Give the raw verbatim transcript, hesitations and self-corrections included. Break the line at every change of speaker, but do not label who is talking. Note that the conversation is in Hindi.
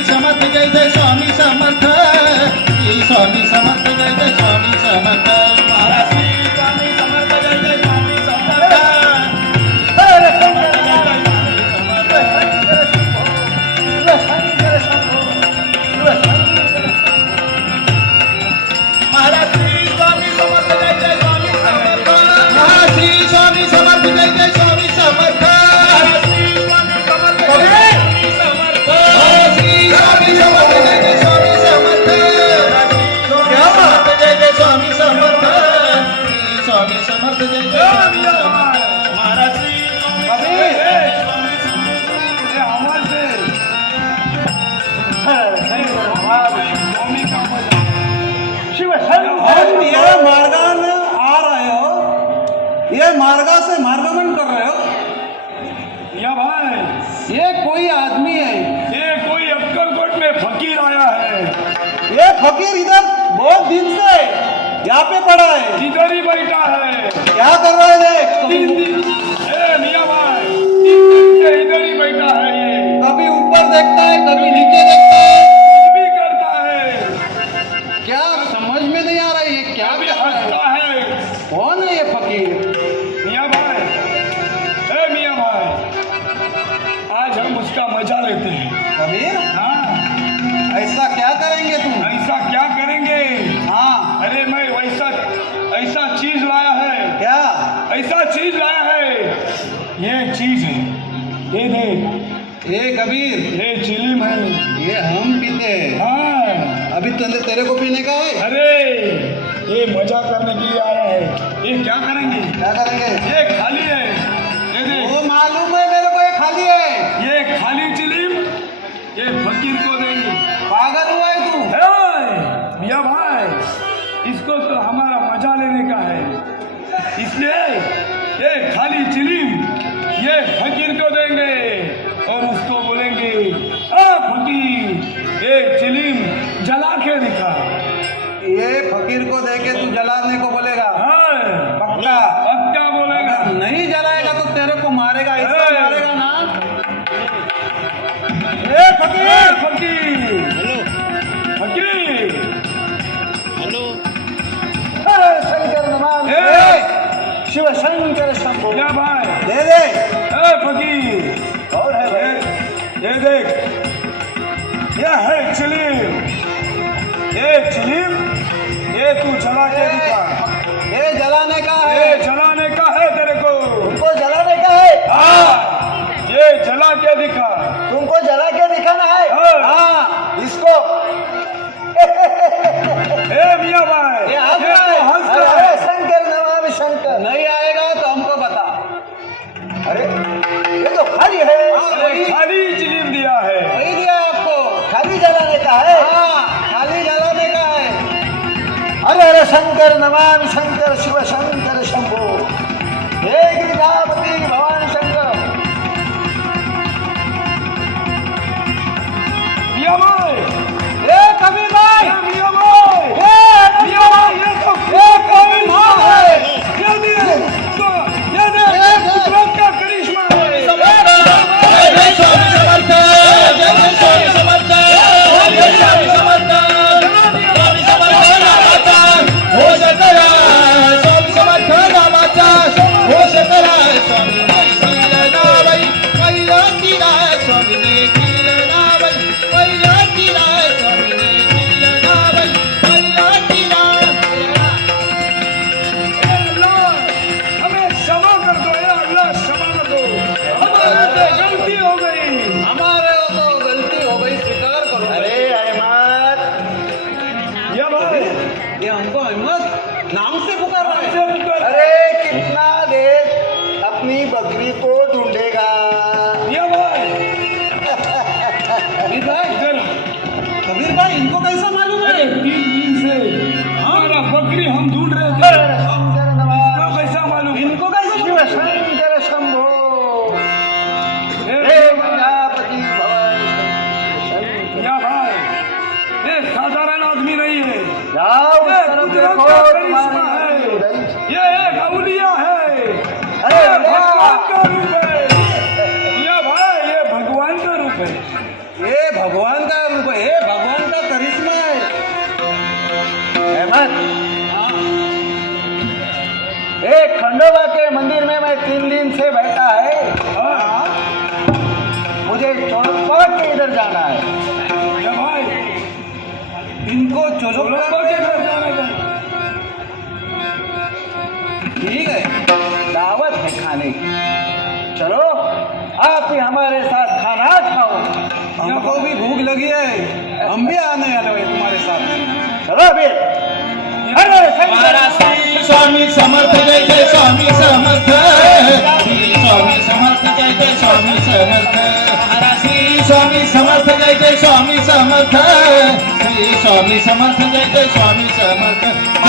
स्वामी समर्थ जय जय स्वामी समर्थ श्री स्वामी समर्थ जय जय स्वामी समर्थ महाराज श्री स्वामी समर्थ जय जय स्वामी समर्थ हरे समर्थ जय जय महाराज श्री स्वामी समर्थ जय जय स्वामी समर्थ महाराज श्री स्वामी समर्थ जय जय स्वामी समर्थ महाराज श्री स्वामी समर्थ जय जय स्वामी समर्थ स्वामी समर्थ जय जय स्वामी समर्थ स्वामी समर्थ जय जय स्वामी समर्थ महाराज श्री स्वामी समर्थ आवाज से शिव
ये मार्गान आ रहे हो, ये मार्गा से मार्गमन कर रहे हो
या भाई,
ये कोई आदमी है,
ये कोई अक्कलकोट में फकीर आया है।
ये फकीर इधर बहुत दिन से यहाँ पे पड़ा है,
इधर ही बैठा है।
क्या कर रहा है देख?
तीन दिन ए मियां भाई, तीन दिन से इधर ही बैठा है। ये
कभी ऊपर देखता है, कभी नीचे देखता है,
कुछ भी करता है।
क्या समझ में नहीं आ रहा है ये क्या
कभी
कर रहा है?
हंसता है।
कौन है ये फकीर?
मियां भाई, ए मियां भाई, आज हम उसका मजा लेते हैं।
कबीर,
हाँ,
ऐसा क्या करेंगे तुम?
ऐसा क्या करेंगे?
हाँ,
अरे मैं वैसा ऐसा चीज लाया है।
क्या?
ऐसा चीज लाया है। ये चीज है, ये देख,
ये कबीर,
ये चिलीम है।
ये हम पीते हैं।
हाँ,
अभी तो तेरे को पीने का है।
अरे ये मजा करने के लिए आया है। ये क्या करेंगे?
क्या करेंगे?
ये खाली है, ये देख,
वो मालूम है मेरे को, ये खाली है।
ये खाली चिलीम ये फकीर को देंगे।
पागल हुआ है तू?
ए, मियां भाई, इसको तो हमारा मजा लेने का है, इसलिए ये खाली चिलीम ये फकीर को देंगे और उसको बोलेंगे, आ फकीर, ये चिलीम जला के दिखा।
ये फकीर को देके तू जलाने को बोलेगा?
हाँ,
पक्का?
पक्का बोलेगा।
अगर नहीं जलाएगा तो तेरे को मारेगा, ऐसा
ए!
मारेगा ना? ए फकीर!
ए, फकीर, फकीर,
ए, शंकर नमः!
ए!
ए, शिव शंकर शंभो!
क्या भाई?
दे दे।
ए फकीर,
और है भाई?
ये ये देख, ये है चिलीम, ये चिलीम ये तू जला के दिखा।
ये जलाने का
ये
है।
जलाने का है तेरे को।
तुमको जलाने का है?
हाँ, ये जला के दिखा।
तुमको जला के दिखाना है?
हाँ।
हाँ, इसको
ए मियां भाई,
ये हंस
ये
रहा
तो
है।
हंस
अरे,
रहा
अरे,
है।
शंकर नमामि शंकर। नहीं आएगा तो हमको बता। अरे ये तो खाली है। हाँ,
अरे
वही
खाली चिलीम दिया है।
वही दिया आपको। खाली जलाने का है? हाँ, खाली जलाने का है। अरे अरे शंकर नमामि शंकर शिव शंकर शंभो, हे गिरिजापति भवानी शंकर।
मियां भाई,
ए कबीर भाई!
ए मियां भाई,
ए
मियां भाई, ये तो
ए कोई माँ है।
ये दिए, तो ये देख, कुदरत का करिश्मा है।
जय जय स्वामी समर्थ जय जय स्वामी समर्थ जय जय स्वामी समर्थ स्वामी समर्थ नामाचा घोष करा स्वामी समर्थ नामाचा घोष करा स्वामी नावई पहिला किला स्वामी किला नावई पहिला किला स्वामी किला नावई पहिला किला।
ए अल्लाह, हमें क्षमा कर दो, ए अल्लाह क्षमा कर दो, हमारे से गलती हो गई।
हमारे तो गलती हो गई, स्वीकार करो। अरे अहमद,
या भाई,
ये हमको अहमद नाम से पुकार रहा है।
से पुकार-
अरे कितना देर अपनी बकरी को ढूंढेगा?
या भाई,
कबीर भाई,
इधर
कबीर भाई, इनको कैसा मालूम है?
तीन दिन से हमारा बकरी हम ढूंढ रहे थे।
शंकर नमः!
तो कैसा मालूम?
इनको कैसा शिव शंकर शंभो,
ए,
हे प्रजापति भवानी शंकर।
या भाई, ये साधारण आदमी नहीं है,
जाओ
ये
उस तरफ
कुदरत
देखो,
का करिश्मा
तुम्हारी
है।
उदय।
ये एक अवलिया है,
अरे
ये
अल्लाह!
भगवान का रूप है।
तीन दिन से बैठा है।
हाँ,
मुझे चौड़प्पा के इधर जाना है।
मियाँ भाई
इनको
चोलप्पा के घर जाने का है।
ठीक है, दावत है खाने की। चलो आप भी हमारे साथ खाना खाओ।
हमको भी भूख लगी है, हम भी आने वाले हैं तुम्हारे साथ।
चलो अभी अरे
महाराज श्री स्वामी समर्थ जय जय स्वामी समर्थ श्री स्वामी समर्थ जय जय स्वामी समर्थ महाराज श्री स्वामी समर्थ जय जय स्वामी समर्थ श्री स्वामी समर्थ जय जय स्वामी समर्थ